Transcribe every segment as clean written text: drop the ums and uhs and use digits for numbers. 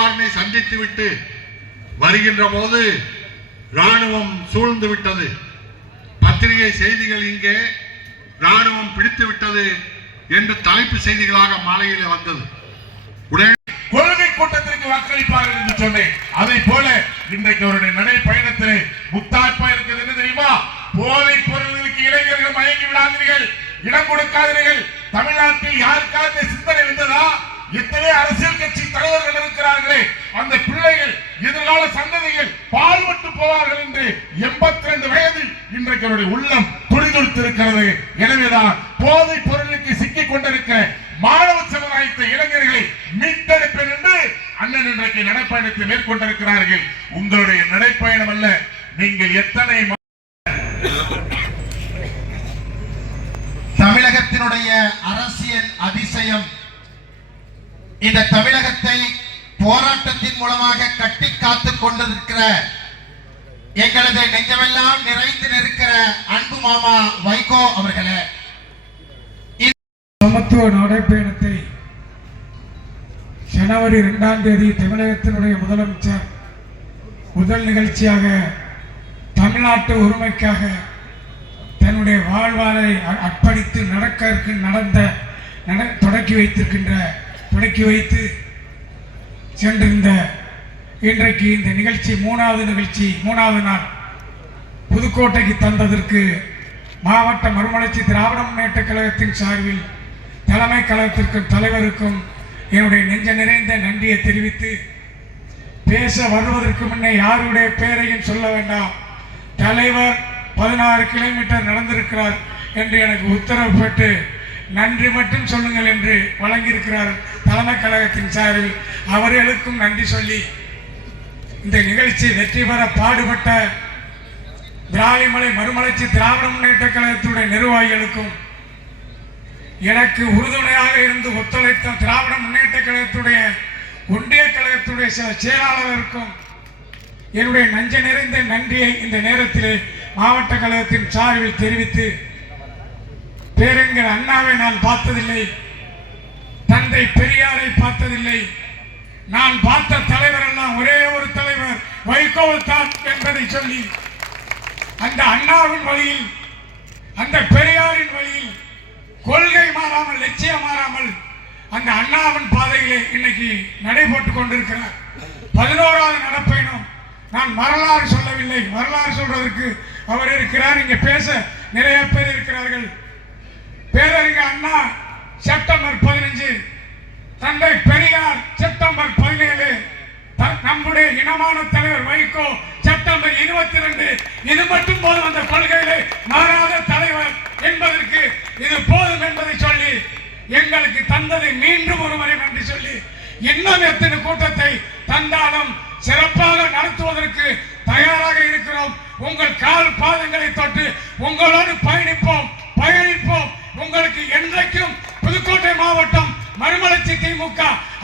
பிரபாகரனை சந்தித்து விட்டு வருகின்ற போது ராணுவம் சூழ்ந்து விட்டது. பத்திரிகை செய்திகள் இங்கே ராணுவம் பிடித்து விட்டது என்று தலைப்பு செய்திகளாக மாலையில் வந்தது. உடனே கொள்கை கூட்டத்திற்கு வாக்களிப்பார்கள் என்று சொன்னேன். அதை போல இன்றைக்கு அவருடைய நடைப்பயணத்திலே முத்தாய்ப்பா இருக்கிறது. என்ன தெரியுமா? போதைப் பொருள்களுக்கு இளைஞர்கள் மயங்கி விடாதீர்கள், இடம் கொடுக்காதீர்கள். தமிழ்நாட்டில் யாருக்காவது சிந்தனை வந்ததா? எத்தனை அரசியல் கட்சி தலைவர்கள் இருக்கிறார்களே, அந்த பிள்ளைகள் எதிர்கால சந்ததிகள் பால்பட்டு போவார்கள் என்று 82 வயதில் இன்றைக்கு அவருடைய உள்ளம் துடிதுடித்திருக்கிறது. எனவேதான் போதைப் பொருளுக்கு சிக்கிக் கொண்டிருக்க மாணவ சமுதாயத்தை இளைஞர்களை மீட்டெடுப்பேன் என்று அண்ணன் இன்றைக்கு நடைப்பயணத்தை மேற்கொண்டிருக்கிறார்கள். உங்களுடைய நடைப்பயணம் அல்ல, நீங்கள் எத்தனை தமிழகத்தினுடைய அரசியல் அதிசயம் இந்த தமிழகத்தை போராட்டத்தின் மூலமாக கட்டி காத்துக் கொண்டிருக்கிற எங்களது நெஞ்சமெல்லாம் நிறைந்து நிற்கிற அன்பு மாமா வைகோ அவர்களே, சமத்துவ நடைப்பயணத்தை ஜனவரி 2ஆம் தேதி தமிழகத்தினுடைய முதலமைச்சர் முதல் நிகழ்ச்சியாக தமிழ்நாட்டு உரிமைக்காக தன்னுடைய வாழ்வாரை அர்ப்பணித்து தொடக்கி வைத்து சென்றிருந்த இன்றைக்கு இந்த நிகழ்ச்சி மூணாவது நாள் புதுக்கோட்டைக்கு தந்ததற்கு மாவட்ட மறுமலர்ச்சி திராவிட முன்னேற்ற கழகத்தின் சார்பில் தலைமை கழகத்திற்கும் தலைவருக்கும் என்னுடைய நெஞ்ச நிறைந்த நன்றியை தெரிவித்து, பேச வருவதற்கு முன்னே யாருடைய பெயரையும் சொல்ல வேண்டாம், தலைவர் 16 கிலோமீட்டர் நடந்திருக்கிறார் என்று எனக்கு உத்தரவு பெற்று நன்றி மட்டும் சொல்லுங்கள் என்று வழங்கியிருக்கிறார் தலைமை கழகத்தின் சார்பில். அவர்களுக்கும் நன்றி சொல்லி, இந்த நிகழ்ச்சி வெற்றி பெற பாடுபட்ட திராவிமலை மறுமலர்ச்சி திராவிட முன்னேற்ற கழகத்துடைய நிர்வாகிகளுக்கும், எனக்கு உறுதுணையாக இருந்து ஒத்துழைத்த திராவிட முன்னேற்ற கழகத்துடைய ஒன்றிய கழகத்துடைய சில செயலாளர்களுக்கும் என்னுடைய நெஞ்ச நிறைந்த நன்றியை இந்த நேரத்திலே மாவட்ட கழகத்தின் சார்பில் தெரிவித்து, பேரறிஞர் அண்ணாவை நான் பார்த்ததில்லை, தந்தை பெரியாரை பார்த்ததில்லை, நான் பார்த்த தலைவர் எல்லாம் ஒரே ஒரு தலைவர் வைகோவில் தான் என்பதை சொல்லி, அந்த அண்ணாவின் வழியில், அந்த பெரியாரின் வழியில் கொள்கை மாறாமல், லட்சியம் மாறாமல் அந்த அண்ணாவின் பாதையிலே இன்னைக்கு நடைபெற்றுக் கொண்டிருக்கிறார். 11வது நடப்பயணம். நான் வரலாறு சொல்லவில்லை, வரலாறு சொல்றதற்கு அவர் இருக்கிறார், இங்க பேச நிறைய பேர் இருக்கிறார்கள். பேரறிஞர் அண்ணா செப்டம்பர் 15, தந்தை பெரியார் செப்டம்பர் 17, நம்முடைய இனமான தலைவர் வைகோ செப்டம்பர் 22. இது மட்டும் போதும், அந்த கொள்கையிலே மாறாத தலைவர் என்பதற்கு இது போதும் என்பதை சொல்லி எங்களுக்கு தந்ததை மீண்டும் ஒருமுறை நன்றி சொல்லி, இன்னும் எத்தனை கூட்டத்தை தந்தாலும் சிறப்பாக நடத்துவதற்கு தயாராக இருக்கிறோம். உங்கள் கால் பாதங்களை தொட்டு உங்களோடு பயணிப்போம். உங்களுக்கு என்றைக்கும் புதுக்கோட்டை மாவட்டம் மறுமலர்ச்சி திமுக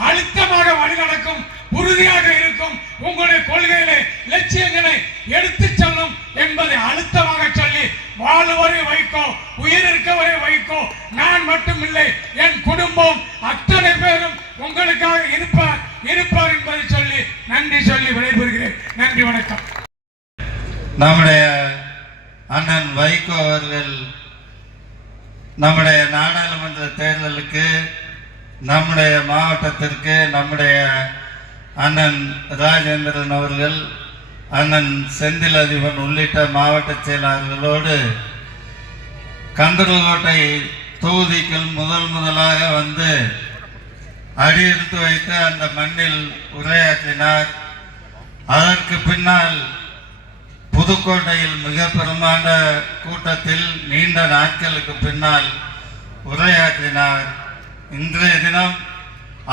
அழுத்தமாக வழிநடக்கும், உறுதியாக இருக்கும். உங்களுடைய கொள்கைகளை, லட்சியங்களை எடுத்து செல்லும் என்பதை அழுத்தமாக சொல்லி, வாழ்வரை வைகோ, உயிர் இருக்கவரை வைகோ, நான் மட்டும் இல்லை, என் குடும்பம் அத்தனை பேரும் உங்களுக்காக இருப்பார் என்பதை சொல்லி நன்றி சொல்லி விடைபெறுகிறேன். நன்றி, வணக்கம். நம்முடைய அண்ணன் வைகோ அவர்கள் நம்முடைய நாடாளுமன்ற தேர்தலுக்கு, நம்முடைய மாவட்டத்திற்கு, நம்முடைய அண்ணன் ராஜேந்திரன் அவர்கள், அண்ணன் செந்தில் அதிபன் உள்ளிட்ட மாவட்ட செயலாளர்களோடு கந்தர்கோட்டை தொகுதிக்கு முதலாக வந்து அடியெடுத்து வைத்து அந்த மண்ணில் உரையாற்றினார். அதற்கு பின்னால் புதுக்கோட்டையில் மிக பெரும்பாலான கூட்டத்தில் நீண்ட நாட்களுக்கு பின்னால் உரையாற்றினார். இன்றைய தினம்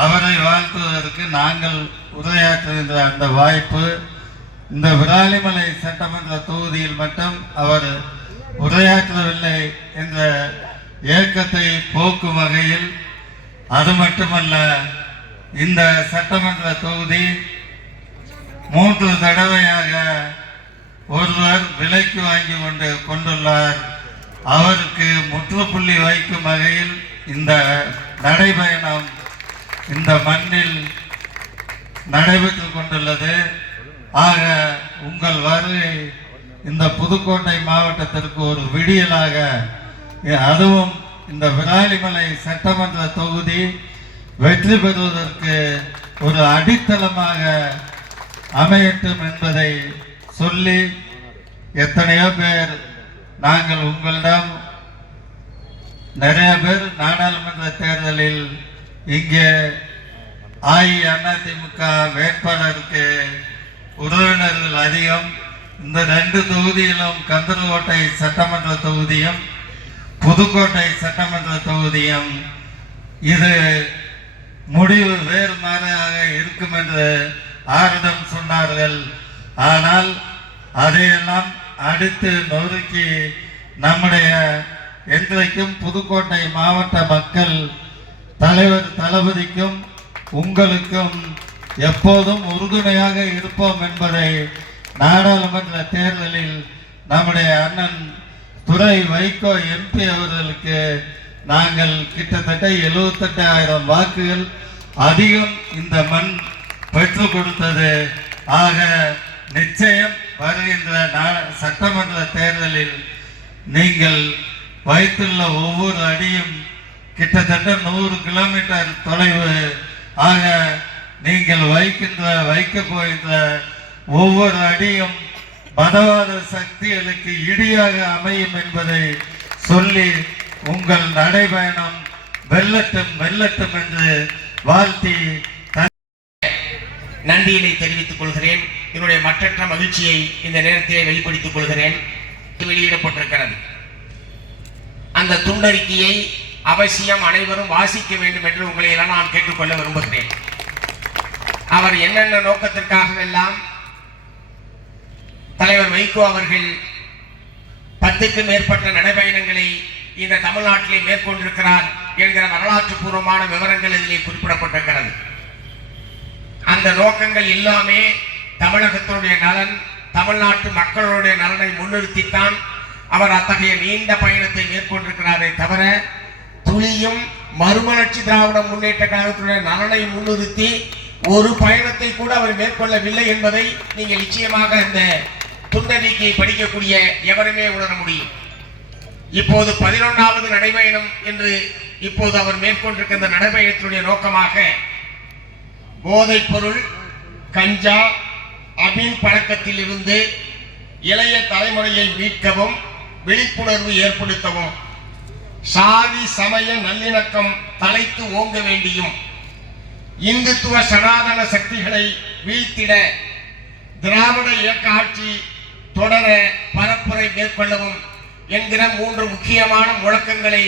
அவரை வாழ்த்துவதற்கு நாங்கள் உரையாற்றுகின்ற அந்த வாய்ப்பு, இந்த விராலிமலை சட்டமன்ற தொகுதியில் மட்டும் அவர் உரையாற்றவில்லை என்ற ஏக்கத்தை போக்கும் வகையில், அது மட்டுமல்ல, இந்த சட்டமன்ற தொகுதி 3 தடவையாக ஒருவர் விலைக்கு வாங்கி கொண்டுள்ளார். அவருக்கு முற்றுப்புள்ளி வைக்கும் வகையில் இந்த நடைபயணம் இந்த மண்ணில் நடைபெற்றுக் கொண்டுள்ளது. ஆக உங்கள் வருகை இந்த புதுக்கோட்டை மாவட்டத்திற்கு ஒரு விடியலாக, அதுவும் இந்த விராலிமலை சட்டமன்ற தொகுதி வெற்றி பெறுவதற்கு ஒரு அடித்தளமாக அமையட்டும் என்பதை சொல்லி, எத்தனையோ பேர் நாங்கள் உங்களிடம் நிறைய பேர் நாடாளுமன்ற தேர்தலில் இங்கே அஇஅதிமுக வேட்பாளருக்கு உறவினர்கள் அதிகம். இந்த 2 தொகுதியிலும் கந்தர்கோட்டை சட்டமன்ற தொகுதியும் புதுக்கோட்டை சட்டமன்ற தொகுதியும் இது முடிவு வேறு மாதிரியாக இருக்கும் என்று ஆரிடம் சொன்னார்கள். ஆனால் அதையெல்லாம் அடுத்து நொறுக்கி நம்முடைய என்றைக்கும் புதுக்கோட்டை மாவட்ட மக்கள் தலைவர் தளபதிக்கும் உங்களுக்கும் எப்போதும் உறுதுணையாக இருப்போம் என்பதை நாடாளுமன்ற தேர்தலில் நம்முடைய அண்ணன் துரை வைகோ MP அவர்களுக்கு நாங்கள் கிட்டத்தட்ட 78,000 வாக்குகள் அதிகம் இந்த மண் பெற்றுக் கொடுத்தது. ஆக நிச்சயம் வருகின்ற சட்டமன்ற தேர்தலில் நீங்கள் வைத்துள்ள ஒவ்வொரு அடியும் கிட்டத்தட்ட 100 கிலோமீட்டர் தொலைவு. ஆக நீங்கள் வைக்க போகின்ற ஒவ்வொரு அடியும் மதவாத சக்திகளுக்கு இடியாக அமையும் என்பதை சொல்லி உங்கள் நடைபயணம் வெல்லட்டும் வெல்லட்டும் என்று வாழ்த்தி நன்றியினை தெரிவித்துக் கொள்கிறேன். என்னுடைய மற்றற்ற மகிழ்ச்சியை இந்த நேரத்திலே வெளிப்படுத்திக் கொள்கிறேன். வெளியிடப்பட்டிருக்கிறது. அந்த துண்டறிக்கையை அவசியம் அனைவரும் வாசிக்க வேண்டும் என்று உங்களை எல்லாம் நான் கேட்டுக்கொள்ள விரும்புகிறேன். அவர் என்னென்ன நோக்கத்திற்காக எல்லாம் தலைவர் வைகோ அவர்கள் 10க்கும் மேற்பட்ட நடைபயணங்களை இந்த தமிழ்நாட்டிலே மேற்கொண்டிருக்கிறார் என்கிற வரலாற்று பூர்வமான விவரங்கள் இதிலே குறிப்பிடப்பட்டிருக்கிறது. அந்த நோக்கங்கள் எல்லாமே தமிழகத்தினுடைய நலன், தமிழ்நாட்டு மக்களுடைய நலனை முன்னிறுத்தித்தான் அவர் அத்தகைய நீண்ட பயணத்தை மேற்கொண்டிருக்கிறாரே தவிர துளியும் மறுமலர்ச்சி திராவிட முன்னேற்ற கழகத்துடைய நலனை முன்னிறுத்தி ஒரு பயணத்தை கூட அவர் மேற்கொள்ளவில்லை என்பதை நீங்கள் நிச்சயமாக இந்த துண்டறிக்கையை படிக்கக்கூடிய எவருமே உணர முடியும். இப்போது 11வது நடைபயணம் என்று இப்போது அவர் மேற்கொண்டிருக்கின்ற நடைபயணத்தினுடைய நோக்கமாக போதைப் பொருள், கஞ்சா, அபின் பழக்கத்தில் இருந்து இளைய தலைமுறையை மீட்கவும் விழிப்புணர்வு ஏற்படுத்தவும் சாதி சமய நல்லிணக்கம் தலைத்து ஓங்க வேண்டியும் இந்துத்துவ சனாதன சக்திகளை வீழ்த்திட திராவிட இயக்க ஆட்சி தொடர பரப்புரை மேற்கொள்ளவும் என்கிற 3 முக்கியமான முழக்கங்களை